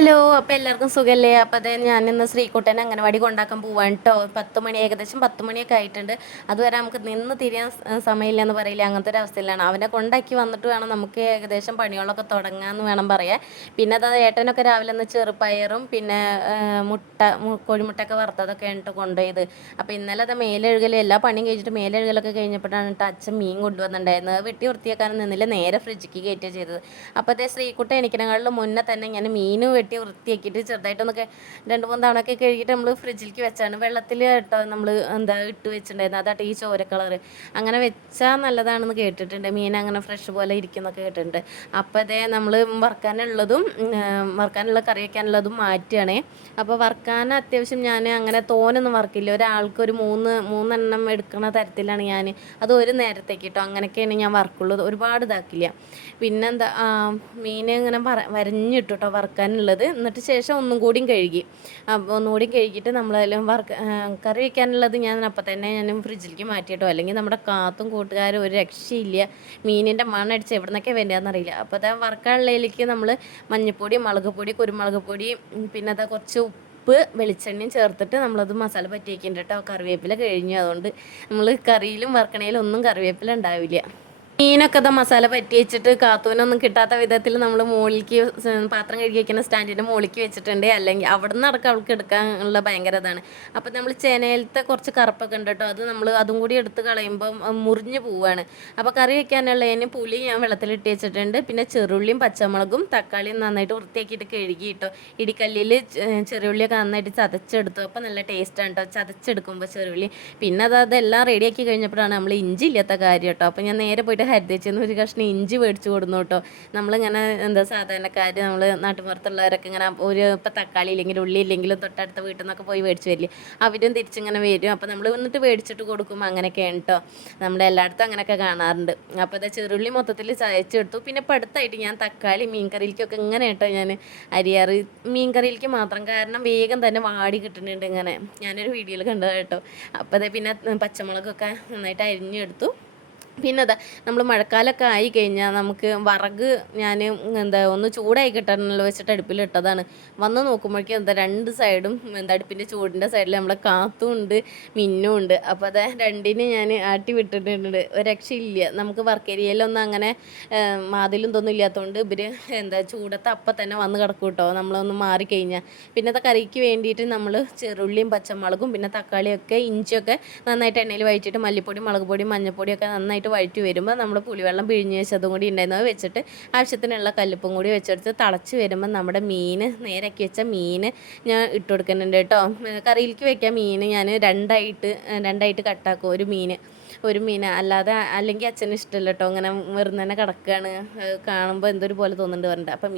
Hello, അപ്പോൾ എല്ലാവർക്കും സുഖല്ലേ? അപ്പോൾ അതെ ഞാനിന്ന് ശ്രീകുട്ടനെ അംഗനവാടി കൊണ്ടാക്കാൻ പോവാണ് കേട്ടോ. 10 മണി, ഏകദേശം 10 മണിയൊക്കെ ആയിട്ടുണ്ട്. അതുവരെ നമുക്ക് നിന്ന് തിരിയാൻ സമയമില്ല എന്ന് പറയില്ല, അങ്ങനത്തെ ഒരു അവസ്ഥയിലാണ്. അവനെ കൊണ്ടാക്കി വന്നിട്ട് വേണം നമുക്ക് ഏകദേശം പണികളൊക്കെ തുടങ്ങാമെന്ന് വേണം പറയാൻ. പിന്നെ അത് ഏട്ടനൊക്കെ രാവിലെ ഒന്ന് ചെറുപയറും പിന്നെ കോഴിമുട്ടയൊക്കെ വറുത്തതൊക്കെ ആയിട്ട് കൊണ്ടുപോയത്. അപ്പോൾ ഇന്നലെ അത് മേലെഴുകൽ എല്ലാ പണിയും കഴിച്ചിട്ട് മേലെഴുകലൊക്കെ കഴിഞ്ഞപ്പോഴാണ് കേട്ടോ അച്ഛൻ മീൻ കൊണ്ടുവന്നിട്ടുണ്ടായിരുന്നത്. വെട്ടി വൃത്തിയാക്കാനും നിന്നില്ല, നേരെ ഫ്രിഡ്ജിക്ക് കയറ്റുക ചെയ്തത്. അപ്പോൾ അതേ ശ്രീകുട്ട എനിക്കിനേക്കാളും മുന്നേ തന്നെ ഞാൻ മീനും വെട്ടി വൃത്തിയാക്കിയിട്ട് ചെറുതായിട്ടൊന്നൊക്കെ 2-3 തവണയൊക്കെ കഴുകിയിട്ട് നമ്മൾ ഫ്രിഡ്ജിലേക്ക് വെച്ചാണ്. വെള്ളത്തിൽ കേട്ടോ നമ്മൾ ഇട്ട് വെച്ചിട്ടുണ്ടായിരുന്നു. അതാട്ടെ ഈ ചോര കളറ്. അങ്ങനെ വെച്ചാൽ നല്ലതാണെന്ന് കേട്ടിട്ടുണ്ട്, മീൻ അങ്ങനെ ഫ്രഷ് പോലെ ഇരിക്കുന്നൊക്കെ കേട്ടിട്ടുണ്ട്. അപ്പോൾ അതേ നമ്മൾ വറുക്കാനുള്ള കറി വയ്ക്കാനുള്ളതും മാറ്റുകയാണേ. അപ്പോൾ വറുക്കാൻ അത്യാവശ്യം ഞാൻ അങ്ങനെ തോനൊന്നും വറുക്കില്ല, ഒരാൾക്ക് ഒരു മൂന്നെണ്ണം എടുക്കുന്ന തരത്തിലാണ് ഞാൻ. അത് ഒരു നേരത്തേക്ക് കേട്ടോ, അങ്ങനെയൊക്കെയാണ് ഞാൻ വറുക്കുള്ളൂ, ഒരുപാട് ഇതാക്കില്ല. പിന്നെന്താ, മീൻ ഇങ്ങനെ വരഞ്ഞിട്ടു കേട്ടോ വറുക്കാനുള്ളത്. എന്നിട്ട് ശേഷം ഒന്നും കൂടിയും കഴുകി. അപ്പോൾ ഒന്നുകൂടി കഴുകിയിട്ട് നമ്മളെല്ലാം കറി വയ്ക്കാനുള്ളത് അപ്പം തന്നെ ഞാൻ ഫ്രിഡ്ജിലേക്ക് മാറ്റിയിട്ടോ, അല്ലെങ്കിൽ നമ്മുടെ കാത്തും കൂട്ടുകാരും ഒരു രക്ഷയില്ല. മീനിൻ്റെ മണ്ണടിച്ച് എവിടെ നിന്നൊക്കെ വേണ്ടതെന്നറിയില്ല. അപ്പോൾ അത് വറുക്കാനുള്ളതിലേക്ക് നമ്മൾ മഞ്ഞൾപ്പൊടി, മുളക് പൊടി, കുരുമുളക് പൊടി, പിന്നെ അത് കുറച്ച് ഉപ്പ്, വെളിച്ചെണ്ണയും ചേർത്തിട്ട് നമ്മളത് മസാല പറ്റി വയ്ക്കുന്നുണ്ട് കേട്ടോ. കറിവേപ്പില കഴിഞ്ഞു, അതുകൊണ്ട് നമ്മൾ കറിയിലും വറുക്കണയിലും ഒന്നും കറിവേപ്പില ഉണ്ടാവില്ല. മീനൊക്കെ അത് മസാല പറ്റി വെച്ചിട്ട് കാത്തൂനൊന്നും കിട്ടാത്ത വിധത്തിൽ നമ്മൾ മുകളിലേക്ക് പാത്രം കഴുകി വയ്ക്കുന്ന സ്റ്റാൻഡിൻ്റെ മുകളിലേക്ക് വെച്ചിട്ടുണ്ട്. അല്ലെങ്കിൽ അവിടെ നിന്ന് അടക്കം അവൾക്ക് എടുക്കാനുള്ള ഭയങ്കര ഇതാണ്. അപ്പോൾ നമ്മൾ ചേനയിലത്തെ കുറച്ച് കറുപ്പൊക്കെ ഉണ്ട് കേട്ടോ, അത് നമ്മൾ അതും കൂടി എടുത്ത് കളയുമ്പോൾ മുറിഞ്ഞ് പോവുകയാണ്. അപ്പോൾ കറി വയ്ക്കാനുള്ളതിന് പുളി ഞാൻ വെള്ളത്തിലിട്ട് വെച്ചിട്ടുണ്ട്. പിന്നെ ചെറുള്ളിയും പച്ചമുളകും തക്കാളിയും നന്നായിട്ട് വൃത്തിയാക്കിയിട്ട് കഴുകി കേട്ടോ. ഇടിക്കല്ലിൽ ചെറുള്ളിയൊക്കെ നന്നായിട്ട് ചതച്ചെടുത്തു. അപ്പോൾ നല്ല ടേസ്റ്റാണ് കേട്ടോ ചതച്ചെടുക്കുമ്പോൾ ചെറുള്ളി. പിന്നെ അതെല്ലാം റെഡിയാക്കി കഴിഞ്ഞപ്പോഴാണ് നമ്മൾ ഇഞ്ചി ഇല്ലാത്ത കാര്യം കേട്ടോ. അപ്പോൾ ഞാൻ നേരെ പോയിട്ട് ഹരിതേച്ചെന്ന് ഒരു കഷ്ണം ഇഞ്ചി മേടിച്ച് കൊടുന്നു കേട്ടോ. നമ്മളിങ്ങനെ സാധാരണക്കാർ, നമ്മൾ നാട്ടുപുറത്തുള്ളവരൊക്കെ ഇങ്ങനെ ഇപ്പോൾ തക്കാളി ഇല്ലെങ്കിലും ഉള്ളി ഇല്ലെങ്കിലും തൊട്ടടുത്ത വീട്ടിൽ നിന്നൊക്കെ പോയി മേടിച്ച് വരില്ലേ, അവരും തിരിച്ചിങ്ങനെ വരും. അപ്പോൾ നമ്മൾ വന്നിട്ട് മേടിച്ചിട്ട് കൊടുക്കും. അങ്ങനെയൊക്കെയാണ് കേട്ടോ, നമ്മുടെ എല്ലായിടത്തും അങ്ങനെയൊക്കെ കാണാറുണ്ട്. അപ്പോൾ അത് ചെറുള്ളി മൊത്തത്തിൽ ചതച്ചെടുത്തു. പിന്നെ ഇപ്പോൾ അടുത്തായിട്ട് ഞാൻ തക്കാളി മീൻകറിയിലേക്കൊക്കെ ഇങ്ങനെ കേട്ടോ ഞാൻ അരിയാറ്, മീൻകറിയിലേക്ക് മാത്രം, കാരണം വേഗം തന്നെ വാടി കിട്ടുന്നുണ്ട്. ഇങ്ങനെ ഞാനൊരു വീഡിയോയിൽ കണ്ടത് കേട്ടോ. അപ്പോൾ അത് പിന്നെ പച്ചമുളകൊക്കെ നന്നായിട്ട് അരിഞ്ഞെടുത്തു. പിന്നെ നമ്മൾ മഴക്കാലമൊക്കെ ആയി കഴിഞ്ഞാൽ നമുക്ക് വിറക് ഞാൻ ഒന്ന് ചൂടായി കിട്ടണമല്ലോ വെച്ചിട്ട് അടുപ്പിലിട്ടതാണ്. വന്ന് നോക്കുമ്പോഴേക്കും രണ്ട് സൈഡും അടുപ്പിൻ്റെ ചൂടിൻ്റെ സൈഡിൽ നമ്മളെ കാത്തും ഉണ്ട് മിന്നും ഉണ്ട്. അപ്പോൾ രണ്ടിന് ഞാൻ ആട്ടി വിട്ടിട്ടുണ്ട്, ഒരു രക്ഷയില്ല. നമുക്ക് വർക്കേരിയയിലൊന്നും അങ്ങനെ മാതിലും ഇതൊന്നും ഇല്ലാത്തതുകൊണ്ട് ഇവർ ചൂടത്ത് അപ്പം തന്നെ വന്ന് കിടക്കും കേട്ടോ, നമ്മളൊന്ന് മാറിക്കഴിഞ്ഞാൽ. പിന്നെ കറിക്ക് വേണ്ടിയിട്ട് നമ്മൾ ചെറുള്ളിയും പച്ചമുളകും പിന്നെ തക്കാളിയൊക്കെ ഇഞ്ചിയൊക്കെ നന്നായിട്ട് എണ്ണയിൽ വഴിച്ചിട്ട് മല്ലിപ്പൊടി, മുളക് പൊടി, മഞ്ഞൾപ്പൊടിയൊക്കെ നന്നായിട്ട് വഴറ്റി വരുമ്പോൾ നമ്മൾ പുളിവെള്ളം പിഴിഞ്ഞ് വെച്ചതും കൂടി ഉണ്ടായിരുന്നത് വെച്ചിട്ട് ആവശ്യത്തിനുള്ള കല്ലുപ്പും കൂടി വെച്ചെടുത്ത് തിളച്ച് വരുമ്പോൾ നമ്മുടെ മീൻ, നേരാക്കി വെച്ച മീൻ ഞാൻ ഇട്ട് കൊടുക്കുന്നുണ്ട് കേട്ടോ. കറിയിലേക്ക് വെക്കാൻ മീൻ ഞാൻ രണ്ടായിട്ട് കട്ടാക്കും. ഒരു മീൻ അല്ലാതെ, അല്ലെങ്കിൽ അച്ഛന് ഇഷ്ടമല്ല കേട്ടോ ഇങ്ങനെ വെറുതെ തന്നെ കിടക്കുകയാണ്, കാണുമ്പോൾ എന്തൊരു പോലെ തോന്നുന്നുണ്ട് പറഞ്ഞിട്ട്. അപ്പോൾ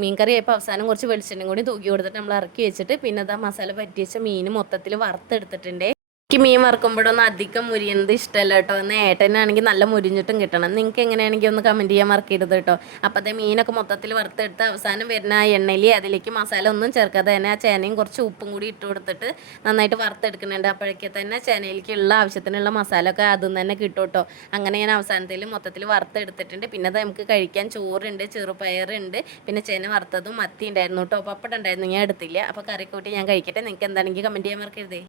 മീൻ കറി ആയപ്പോൾ അവസാനം കുറച്ച് വെളിച്ചെണ്ണയും കൂടി തൂക്കി കൊടുത്തിട്ട് നമ്മൾ ഇറക്കി വെച്ചിട്ട് പിന്നെ മസാല പറ്റി വെച്ച മീൻ മൊത്തത്തിൽ വറുത്തെടുത്തിട്ടുണ്ട്. എനിക്ക് മീൻ വറുക്കുമ്പോഴൊന്നും അധികം മുരിയുന്നത് ഇഷ്ടമല്ല കേട്ടോ. എന്നാൽ ഏട്ടനാണെങ്കിൽ നല്ല മുരിഞ്ഞിട്ടും കിട്ടണം. നിങ്ങൾക്ക് എങ്ങനെയാണെങ്കിൽ ഒന്ന് കമൻറ്റ് ചെയ്യാൻ മറക്കരുത് കേട്ടോ. അപ്പോൾ മീനൊക്കെ മൊത്തത്തിൽ വറുത്തെടുത്ത് അവസാനം വരുന്ന ആ എണ്ണയിൽ അതിലേക്ക് മസാല ഒന്നും ചേർക്കാതെ തന്നെ ആ ചേനയും കുറച്ച് ഉപ്പും കൂടി ഇട്ട് കൊടുത്തിട്ട് നന്നായിട്ട് വറുത്തെടുക്കുന്നുണ്ട്. അപ്പോഴേക്ക് തന്നെ ചേനയിലേക്കുള്ള ആവശ്യത്തിനുള്ള മസാല ഒക്കെ അതും തന്നെ കിട്ടും കേട്ടോ. അങ്ങനെ ഞാൻ അവസാനത്തിൽ മൊത്തത്തിൽ വറുത്തെടുത്തിട്ടുണ്ട്. പിന്നെ നമുക്ക് കഴിക്കാൻ ചോറുണ്ട്, ചെറുപയറുണ്ട്, പിന്നെ ചേന വറുത്തതും മത്തി ഉണ്ടായിരുന്നു കേട്ടോ. പപ്പടം ഉണ്ടായിരുന്നു, ഞാൻ എടുത്തില്ല. അപ്പോൾ കറി കൂട്ടി ഞാൻ കഴിക്കട്ടെ. നിങ്ങൾക്ക് എന്താണെങ്കിൽ കമൻറ്റ് ചെയ്യാൻ മറക്കരുതേ.